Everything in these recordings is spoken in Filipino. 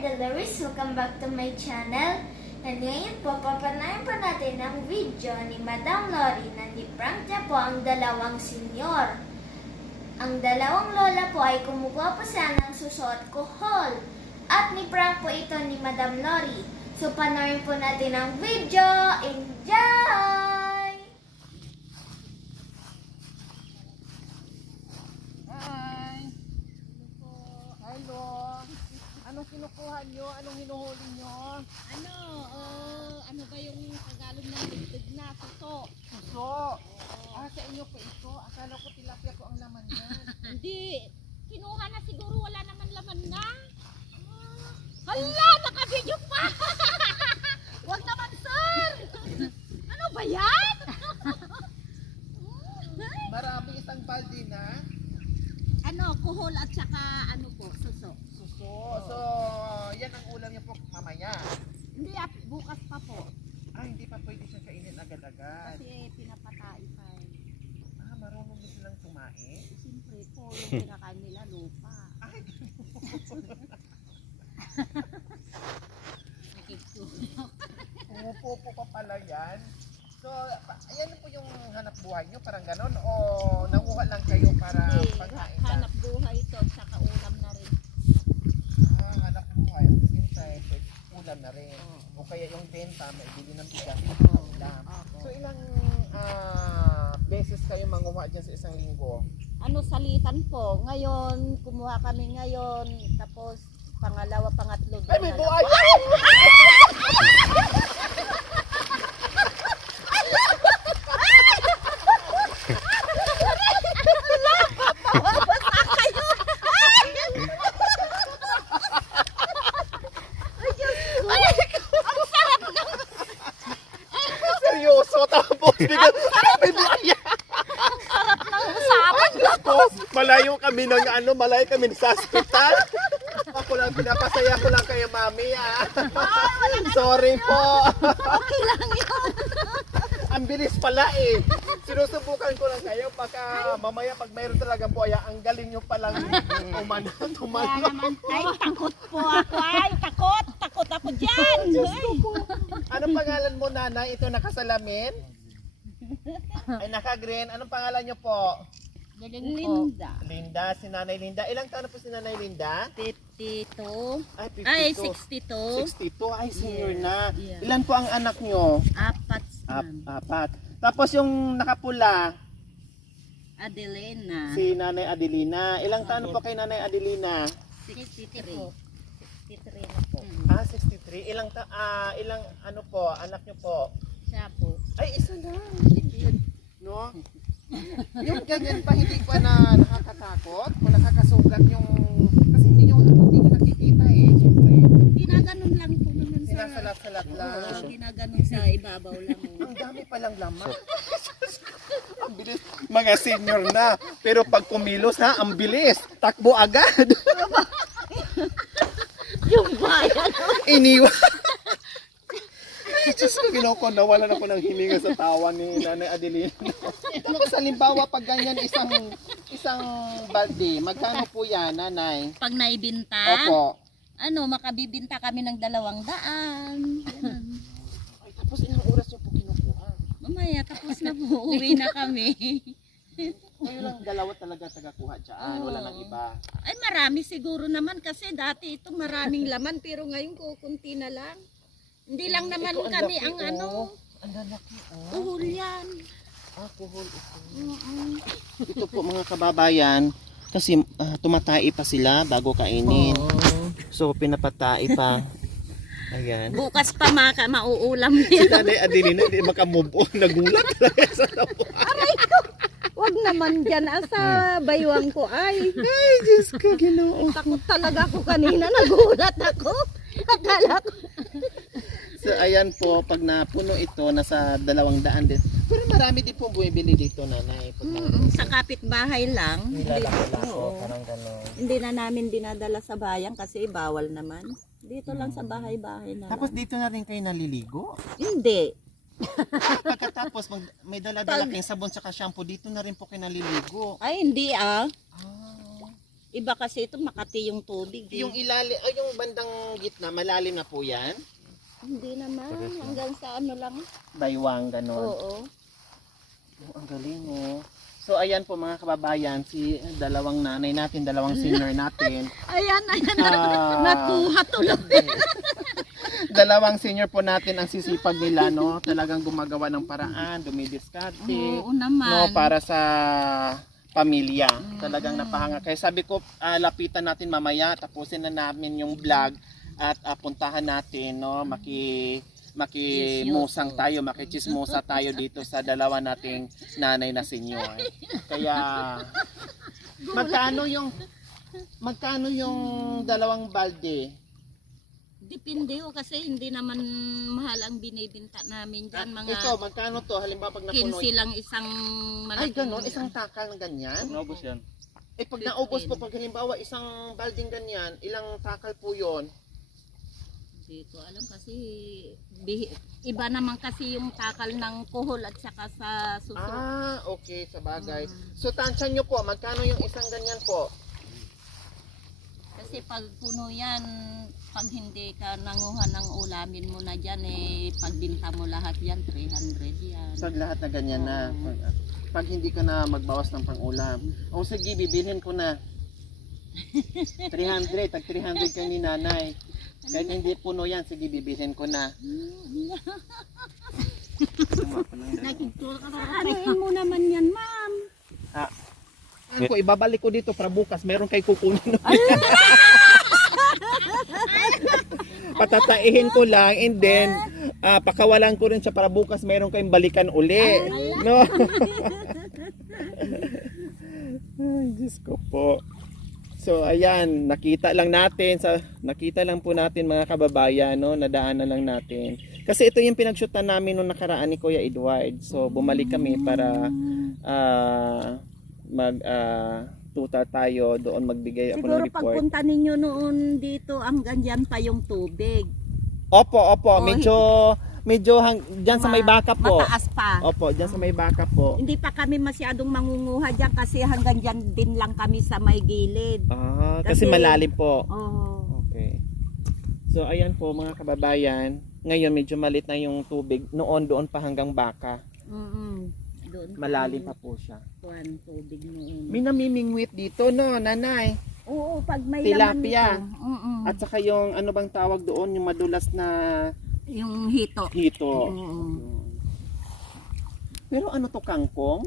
Delaris. Welcome back to my channel. And ngayon po, papanayan po natin ang video ni Madam Lori na ni-prank niya po ang dalawang senyor. Ang dalawang lola po ay kumukuha po sila ng susuot kuhol. At ni-prank po ito ni Madam Lori. So, panoorin po natin ang video. Enjoy! Hi! Hello! Anong kinukuha nyo? Anong hinuhuli nyo? Ano ba yung Tagalog ng ligtig na suso? Puso! Sa inyo po ito. Akala ko tilapia ko ang laman yan. Hindi. Kinuha na siguro, wala naman laman na. Hala, naka-video pa! Huwag naman, sir! Ano ba yan? Maraming isang balde na. Kuhol at saka suso. Suso. So, yan ang ulam niyo po mamaya. Hindi, bukas pa po. Hindi pa pwede siya kainin agad-agad. Kasi pinapatay pa eh. Marunong din silang tumain. Siyempre po, yung pinakain nila lupa. Umupo pa pala yan. So, yan po yung hanap buhay nyo, parang ganon? O nanguha lang kayo para Hindi, pagkain lang? hanap buhay ito at saka ulam na rin. Hanap buhay. At the same time, ulam na rin. O kaya yung benta, maibili ng bigas. Ulam. So, ilang beses kayo manguha dyan sa isang linggo? Salitan po. Ngayon, kumuha kami ngayon. Tapos, pangalawa, pangatlo. Ay, may buhay! Seryoso, tapos bigyan, may buhay! Tapos, malayo kami sa hospital. Ako lang, pinapasaya ko lang kayo, mami, Sorry po. Okay lang yun. Ang bilis pala eh. Sinusubukan ko lang kayo baka mamaya pag mayroon talagang buhaya, ang galing nyo palang tumalo. Ay, takot po ako. Ay, takot. Takot ako dyan. Anong pangalan mo, nanay? Ito nakasalamin? Ay, naka-green. Anong pangalan nyo po? Linda. Linda, si Nanay Linda. Ilang taon na po si Nanay Linda? 52. Ay, 52. Ay, 62. 62, ay senior Yes, na. yeah. Ilan po ang anak nyo? Apat. Apat. Tapos yung nakapula, Adelena. si Nanay Adelina. Ilang taon po kay Nanay Adelina? 63. 63 na po. 63. Ilang ano po, anak nyo po? Siya po. Ay, isa lang. No? Yung ganyan pa, hindi pa na nakakatakot o nakakasugat yung, kasi hindi nyo nakikita eh. Siyempre, Ginaganon lang po naman sa... sinasalat-salat lang. Ginaganon sa ibabaw lang. Ang dami palang laman. Ang bilis. Mga senior na. Pero pag kumilos ha, ang bilis. Takbo agad. Yung bayan. Iniwan. Diyos ko, ginoko, nawalan ako ng hininga sa tawa ni Nanay Adelina. Tapos halimbawa pag ganyan isang balde, magkano po yan, Nanay? Pag naibinta, Opo. makabibinta kami ng 200. Ganun. Ay, tapos ilang oras yung po kinukuha? Mamaya, tapos na po. Uwi na kami. Ngayon lang dalawa talaga tagakuha dyan, wala nang iba. Ay, marami siguro naman kasi dati ito maraming laman pero ngayon kukunti na lang. Hindi lang naman Ito, ang kami laki, ang Ang lalaki, uhol yan. Kuhol ito. Oo. Ito po mga kababayan, kasi tumatai pa sila bago kainin. So pinapatay pa. Ayan. Bukas pa mauulam Si yan. Nanay Adelina hindi makamove on, nagulat talaga sa tawa. Aray ko! Huwag naman dyan sa baywang ko ay. Ay, Diyos ko, Ginoo. Takot talaga ako kanina. Nagulat ako. Akala ko. So ayan po, pag napuno ito, nasa 200 din. Pero marami din po bumibili dito, Nanay. Sa kapitbahay lang. Nilalako, parang gano'n. Hindi na namin dinadala sa bayan kasi bawal naman. Dito lang sa bahay-bahay na. Tapos dito na rin kayo naliligo? Hindi. Pagkatapos may dala-dala kayong sabon sa shampoo, dito na rin po kayo naliligo. Ay, hindi ah. Iba kasi ito, Makati yung tubig. Yung ilalim, ay yung bandang gitna, malalim na po yan. Hindi naman, hanggang sa ano lang. Baywang, ganon. Oo. Oh, ang galing oh. So ayan po mga kababayan, si dalawang nanay natin, dalawang senior natin. Ayan, Ah, nakuha tuloy. dalawang senior po natin ang sisipag nila, no? Talagang gumagawa ng paraan, dumidiskarte, Oo naman. no? Para sa pamilya. Talagang napahanga. Kaya sabi ko, lapitan natin mamaya, tapusin na namin yung vlog at puntahan natin, no? Makimusang tayo, makichismosa tayo dito sa dalawa nating nanay na senior. Kaya magkano yung dalawang balde? Depende ko kasi hindi naman mahal ang binibinta namin dyan. Mga Ito, magkano to? Halimbawa pag napuno. 15 lang isang Ay, malaking. ganon, isang takal ng ganyan. Naubos yan. Eh pag naubos po, pag halimbawa isang balding ganyan, ilang takal po yon? Hindi ko alam kasi iba naman kasi yung takal ng kuhol at saka sa suso. Ah, okay, sa bagay. So tansya nyo po, magkano yung isang ganyan po? Kasi pag puno yan, pag hindi ka nanguha ng ulamin mo na dyan, eh, pagbinta mo lahat yan, 300 yan. Pag lahat na ganyan na. Pag hindi ka na magbawas ng pang-ulam. O sige, bibilhin ko na. 300, tag 300 ka ni nanay. Kahit hindi puno yan, sige, bibilhin ko na. Anuin mo naman yan, ma'am. Ko ibabalik ko dito para bukas meron kay kukunin. Patataihin ko lang and then pakawalan ko rin siya para bukas meron kayong balikan uli. No? Ay, Diyos ko po. So ayan, nakita lang po natin mga kababayan, no, nadaanan lang natin. Kasi ito yung pinagshootan namin nung nakaraan ni Kuya Edward. So bumalik kami para tuta tayo doon, magbigay ako ng Siguro report. pagpunta ninyo noon dito, ang ganyan pa yung tubig. Opo, Oh, medyo diyan sa may baka po. Mataas pa. Opo, diyan sa may baka po. Hindi pa kami masyadong mangunguha dyan kasi hanggang dyan din lang kami sa may gilid. Kasi Kasi- malalim po. Oh. Okay. So ayan po mga kababayan, ngayon medyo malit na yung tubig. Noon doon pa hanggang baka. Doon Malalim pa po siya. kuwan, tubig noon. May namimingwit dito, no, nanay. Oo, pag may Tilapia. laman nito. At saka yung ano bang tawag doon, yung madulas na Yung hito. hito. Oo. Pero ano to, kangkong?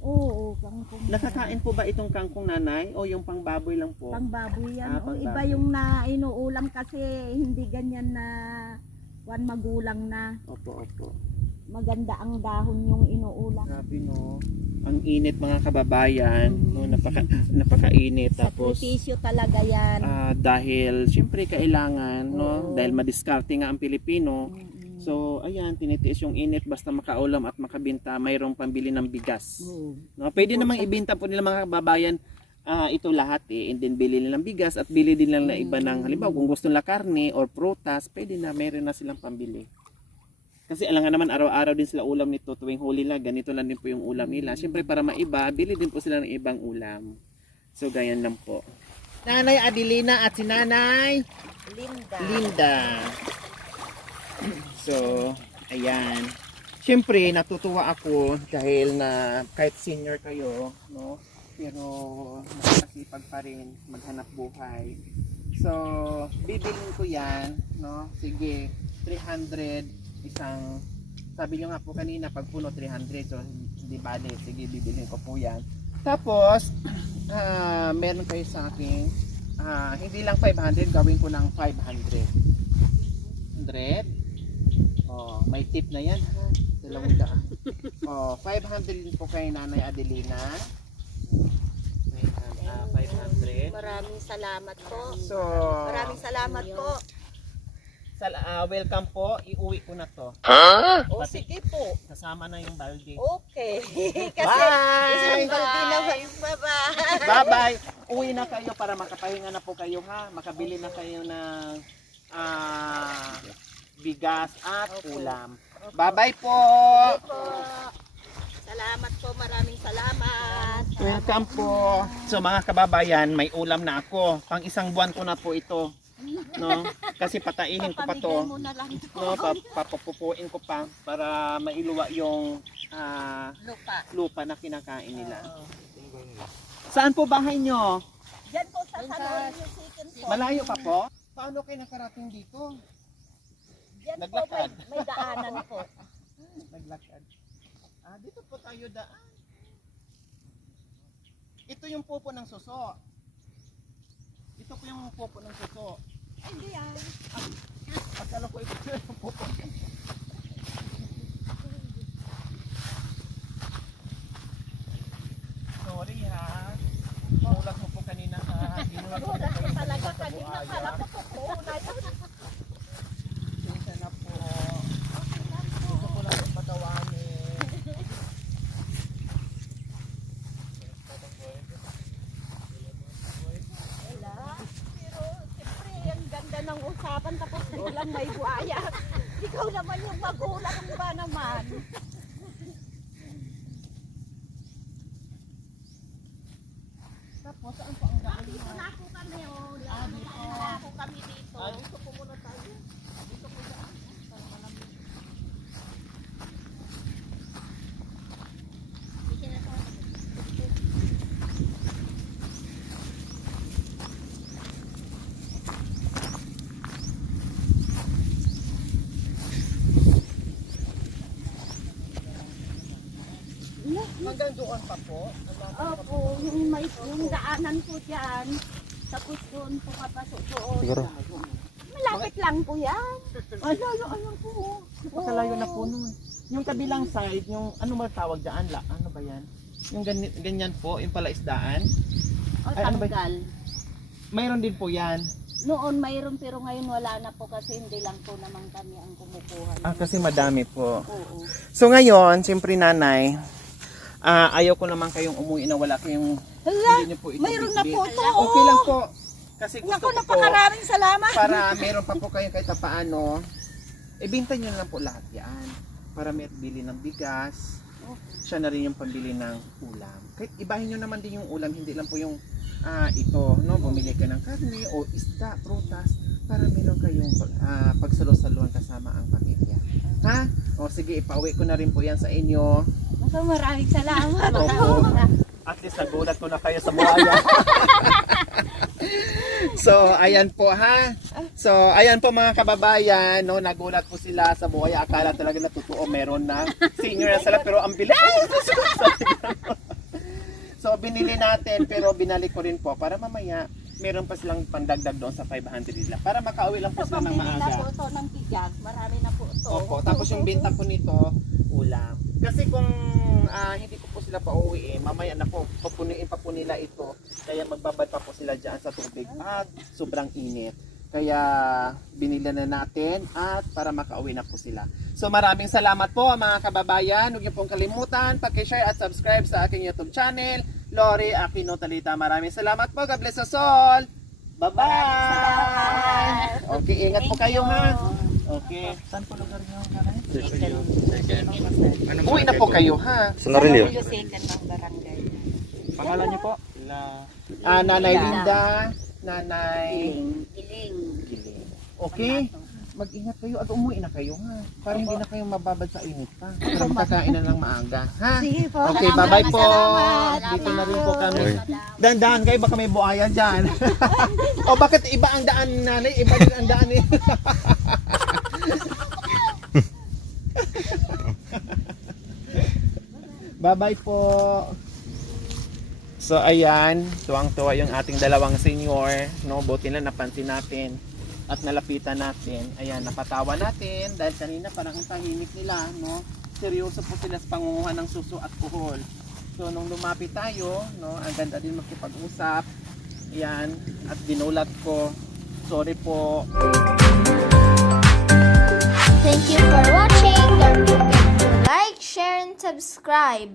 Oo, kangkong. Nakakain po ba itong kangkong, nanay? O yung pangbaboy lang po? Pangbaboy yan. O, Pangbaboy. iba yung na inuulam kasi hindi ganyan na kuwan magulang na. Opo, opo. Maganda ang dahon yung inuulam. Grabe, no? Ang init mga kababayan, no? Napakainit. Tapos Sakripisyo talaga yan. dahil siyempre kailangan, no? Oo. Dahil madiskarte nga ang Pilipino. So, ayan, tinitiis yung init basta makaulam at makabinta, mayroong pambili ng bigas. Oo. No? Pwede namang ibenta po nila mga kababayan ito lahat and then bili nilang bigas at bili din lang na iba ng, halimbawa kung gusto nila karne or prutas, pwede na, mayroon na silang pambili. Kasi alam nga naman araw-araw din sila ulam nito, tuwing huli lang, ganito lang din po yung ulam nila. Siyempre para maiba, bili din po sila ng ibang ulam. So ganyan lang po. Nanay Adelina at si Nanay Linda. So, ayan. Siyempre, natutuwa ako dahil na kahit senior kayo, no? Pero nakakasipag pa rin maghanap buhay. So, bibilin ko yan, no? Sige, 300 isang, sabi nyo nga po kanina, pag puno 300, so hindi bale, sige, bibilin ko po yan. Tapos, meron kayo sa akin, hindi lang 500, gawin ko ng 500. 100? Oh, may tip na yan, ha? 200. Oh, 500 din po kay Nanay Adelina. 500. Maraming salamat po. So, Maraming salamat po. welcome po. Iuwi ko na to. O Pati- sige po. Kasama na yung balde. Okay. Kasi Bye! isang balde na bye-bye. Bye-bye. Uwi na kayo para makapahinga na po kayo, ha. Makabili na kayo ng bigas at ulam. Bye-bye po. Salamat po, maraming salamat. Welcome po. So mga kababayan, may ulam na ako. Pang isang buwan ko na po ito. No? Kasi patainin ko pa Pamigay to. mo na lang to. No, papupupuin ko pa para mailuwa yung lupa na kinakain nila. Saan po bahay nyo? Diyan po sa salon yung chicken po. Malayo pa po? Paano kayo nakarating dito? Diyan po Naglakad. may daanan po. Naglakad. Dito po tayo daan. Ito yung pupo ng suso. Ito po yung pupo ng suso. Ay, hindi ah. Akala ko ito yung pupo. Sorry ha. Mulat mo po kanina ha. Ginulat ko po Wala kayo ka talaga sa kanina. buhaya. Kala ko po po na yun. Pasensya na po. Gusto ko lang yung patawanin. Wala. Pero siyempre, ang ganda ng usapan tapos biglang may buhaya. Ikaw naman yung magulang ba naman? Tapos, saan po ang daan Dito niya? na po kami. Oh. Dito. Na po kami dito. Dito po muna tayo. Dito po daan. Para malamig. Hanggang doon pa po. Opo, yung daanan po dyan. Tapos doon po kapasok doon. Siguro. Malapit lang po yan. Ano po. Napakalayo na po nun. Yung kabilang side, yung ano ba tawag dyan? Ano ba yan? Yung ganyan po, yung palaisdaan. O, Ay, ano ba- tanggal. Mayroon din po yan. Noon mayroon pero ngayon wala na po kasi hindi lang po naman kami ang kumukuha. Kasi madami po. Oo. So ngayon, siyempre nanay, ayaw ko naman kayong umuwi na wala kayong Hala, hindi niyo po ito mayroon na bitbit. po ito. Okay lang po. Kasi gusto Naku, ko po, napakaraming salamat. para meron pa po kayo kahit paano, ibenta nyo na lang po lahat yan. Para may bili ng bigas, siya na rin yung pambili ng ulam. Kahit ibahin nyo naman din yung ulam, hindi lang po yung ito, no? Bumili ka ng karne o isda, prutas, para meron kayong pagsalo-saluhan kasama ang pamilya. Ha? O sige, ipauwi ko na rin po yan sa inyo. Naku, maraming salamat. Opo. At least nagulat ko na kayo sa buhaya. So, ayan po ha. So, ayan po mga kababayan, no, nagulat po sila sa buhaya. Akala talaga na totoo meron na. Senior na sila pero ang bilis. So, binili natin pero binalik ko rin po para mamaya meron pa silang pandagdag doon sa 500 nila. Para makauwi lang po So, sila ng pamili na po maaga. ito ng bigas. Marami na po ito. Opo, tapos yung benta ko nito, ulam. Kasi kung hindi ko po sila pauwi mamaya na po, papunuin pa po nila ito. Kaya magbabad pa po sila dyan sa tubig at sobrang init. Kaya binila na natin at para makauwi na po sila. So maraming salamat po mga kababayan. Huwag niyo pong kalimutan, pag-share at subscribe sa aking YouTube channel, Lori Aquino Talita. Maraming salamat po. God bless us all. Bye-bye! Okay, ingat po kayo ha. Okay. Saan po lugar niyo? Uwi na po kayo ha. Sa Norilio. Second ng barangay. Pangalan niyo po? Nanay Linda, Nanay Giling. Giling. Okay? Mag-ingat kayo at umuwi na kayo ha. Para hindi na kayo mababad sa init pa. Para makakain na ng maaga. Ha? Sige po. Okay, bye-bye po. Salamat. Dito na rin po kami. Okay. Dandahan kayo, baka may buhaya dyan. O bakit iba ang daan nanay? Iba din ang daan eh. Bye-bye po. So ayan, tuwang-tuwa yung ating dalawang senior, no? Buti na napansin natin at nalapitan natin. Ayan, napatawa natin dahil kanina parang ang tahimik nila, no? Seryoso po sila sa pangunguha ng suso at kuhol. So nung lumapit tayo, no, ang ganda din makipag-usap. Ayan, at dinulat ko. Sorry po. Thank you for watching. Don't forget to like, share, and subscribe.